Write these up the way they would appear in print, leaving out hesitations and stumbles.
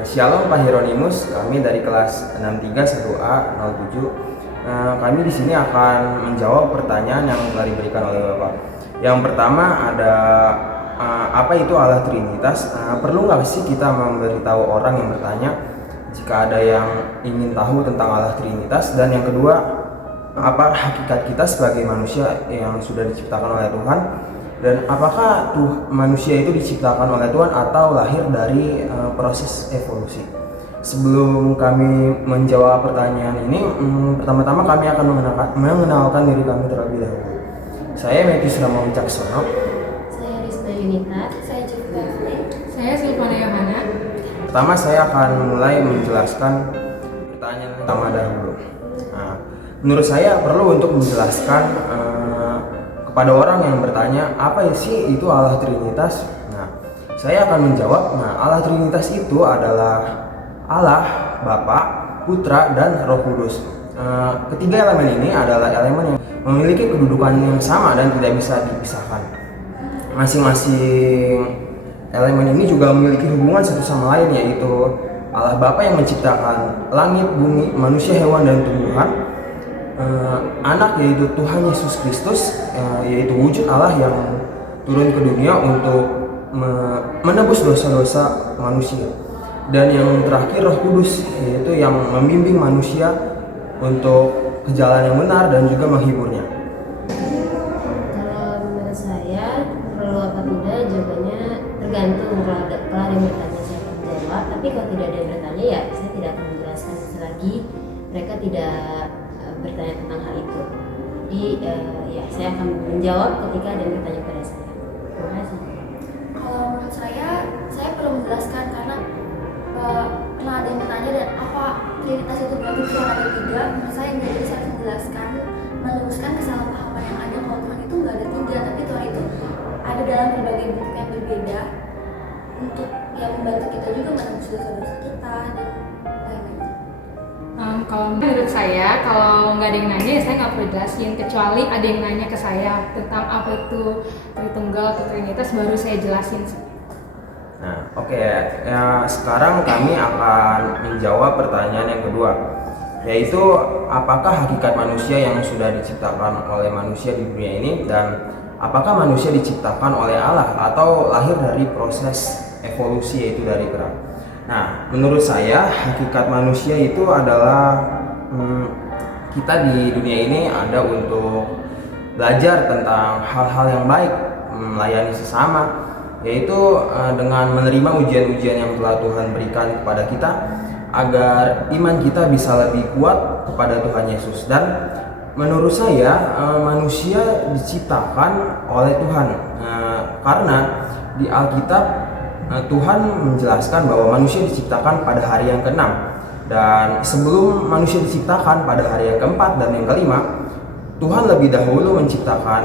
Shalom Pak Hieronimus, kami dari kelas 631A 07. Kami di sini akan menjawab pertanyaan yang telah diberikan oleh Bapak. Yang pertama ada apa itu Allah Trinitas? Perlu nggak sih kita memberitahu orang yang bertanya jika ada yang ingin tahu tentang Allah Trinitas? Dan yang kedua, apa hakikat kita sebagai manusia yang sudah diciptakan oleh Tuhan? Dan apakah manusia itu diciptakan oleh Tuhan atau lahir dari proses evolusi? Sebelum kami menjawab pertanyaan ini, pertama-tama kami akan mengenalkan diri kami terlebih dahulu. Saya Metius Rama Wicaksono. Saya Rizna Yunita. Saya Jessica. Saya Silvana Yohana. Pertama saya akan mulai menjelaskan pertanyaan pertama dahulu. Menurut saya perlu untuk menjelaskan kepada orang yang bertanya apa sih itu Allah Trinitas. Saya akan menjawab. Allah Trinitas itu adalah Allah, Bapa, Putra, dan Roh Kudus. Ketiga elemen ini adalah elemen yang memiliki kedudukan yang sama dan tidak bisa dipisahkan. Masing-masing elemen ini juga memiliki hubungan satu sama lain, yaitu Allah Bapa yang menciptakan langit, bumi, manusia, hewan, dan tumbuhan. Anak yaitu Tuhan Yesus Kristus, yaitu wujud Allah yang turun ke dunia untuk menebus dosa-dosa manusia. Dan yang terakhir Roh Kudus, yaitu yang membimbing manusia untuk ke jalan yang benar dan juga menghiburnya. Kalau menurut saya perlu apa tidak, jawabannya tergantung. Kalau ada yang bertanya saya akan menjawab, tapi kalau tidak ada yang bertanya ya saya tidak akan menjelaskan selagi mereka tidak bertanya tentang hal itu. Jadi ya saya akan menjawab ketika ada yang bertanya pada saya. Terima kasih. Kalau menurut saya perlu menjelaskan karena pernah ada yang bertanya dan apa Trinitas itu berarti Tuhan ada tiga. Menurut saya jadi saya harus menjelaskan, meluruskan kesalahpahaman yang ada kalau Tuhan itu nggak ada tiga, tapi Tuhan itu ada dalam berbagai bentuk yang berbeda untuk yang membantu kita juga menembus dosa-dosa kita dan lain-lain. Kalau menurut saya, kalau nggak ada yang nanya ya saya nggak perlu jelasin, kecuali ada yang nanya ke saya tentang apa itu Tritunggal atau Trinitas, baru saya jelasin. Sekarang kami akan menjawab pertanyaan yang kedua, yaitu apakah hakikat manusia yang sudah diciptakan oleh manusia di dunia ini, dan apakah manusia diciptakan oleh Allah atau lahir dari proses evolusi, yaitu dari perang. Menurut saya hakikat manusia itu adalah kita di dunia ini ada untuk belajar tentang hal-hal yang baik, melayani sesama, yaitu dengan menerima ujian-ujian yang telah Tuhan berikan kepada kita agar iman kita bisa lebih kuat kepada Tuhan Yesus. Dan menurut saya manusia diciptakan oleh Tuhan karena di Alkitab Tuhan menjelaskan bahwa manusia diciptakan pada hari yang ke-6, dan sebelum manusia diciptakan pada hari yang ke-4 dan yang ke-5, Tuhan lebih dahulu menciptakan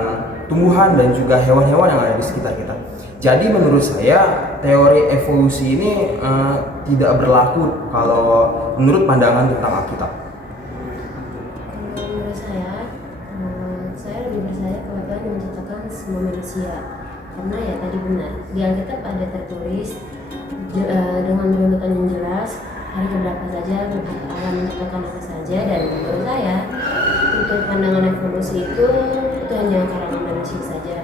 tumbuhan dan juga hewan-hewan yang ada di sekitar kita. Jadi menurut saya teori evolusi ini tidak berlaku kalau menurut pandangan tentang Alkitab. Menurut saya lebih percaya kalau Tuhan menciptakan semua manusia. Karena ya tadi benar, di Alkitab ada tertulis dengan runtutan yang jelas hari keberapa saja Allah menciptakan apa saja, dan menurut saya untuk pandangan evolusi itu hanya karangan manusia saja.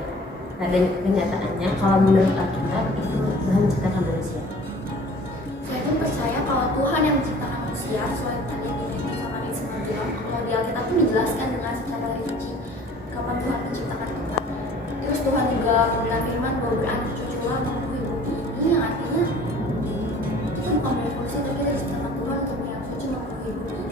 Ada kenyataannya kalau menurut Alkitab itu Tuhan menciptakan manusia. Saya pun percaya kalau Tuhan yang menciptakan manusia sesuai tadi yang dibilang sama Rizna bilang, kalau di Alkitab itu dijelaskan dengan secara rinci kapan Tuhan menciptakan kita. Terus Tuhan juga memberikan firman bahwa beranak cuculah memenuhi bumi ini, yang artinya kita bukan berevolusi tapi kita diciptakan Tuhan untuk beranak cucu memenuhi bumi ini.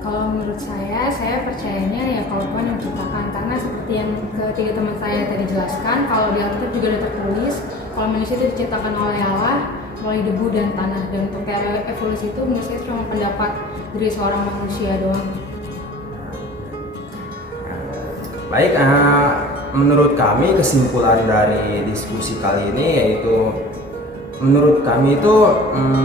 Kalau menurut saya percayanya ya kalau Tuhan yang menciptakan, karena seperti yang ketiga teman saya tadi jelaskan, kalau di Alkitab juga ada tertulis kalau manusia itu diciptakan oleh Allah melalui debu dan tanah, dan untuk teori evolusi itu menurut saya cuma pendapat dari seorang manusia doang. Baik, menurut kami kesimpulan dari diskusi kali ini yaitu menurut kami itu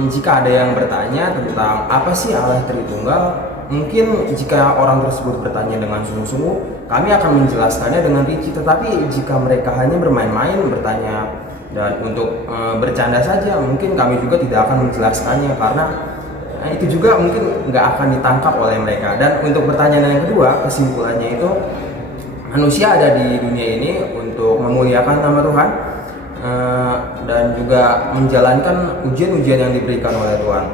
jika ada yang bertanya tentang apa sih Allah Tritunggal, mungkin jika orang tersebut bertanya dengan sungguh-sungguh, kami akan menjelaskannya dengan rinci. Tetapi jika mereka hanya bermain-main bertanya Dan untuk bercanda saja mungkin kami juga tidak akan menjelaskannya karena itu juga mungkin nggak akan ditangkap oleh mereka. Dan untuk pertanyaan yang kedua, kesimpulannya itu manusia ada di dunia ini untuk memuliakan nama Tuhan dan juga menjalankan ujian-ujian yang diberikan oleh Tuhan.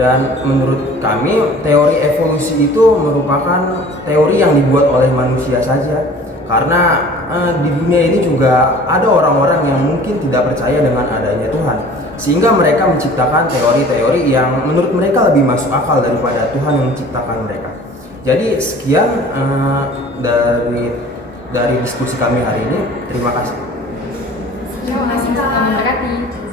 Dan menurut kami teori evolusi itu merupakan teori yang dibuat oleh manusia saja, karena di dunia ini juga ada orang-orang yang mungkin tidak percaya dengan adanya Tuhan, sehingga mereka menciptakan teori-teori yang menurut mereka lebih masuk akal daripada Tuhan yang menciptakan mereka. Jadi sekian dari diskusi kami hari ini. Terima kasih. Terima kasih, Kak.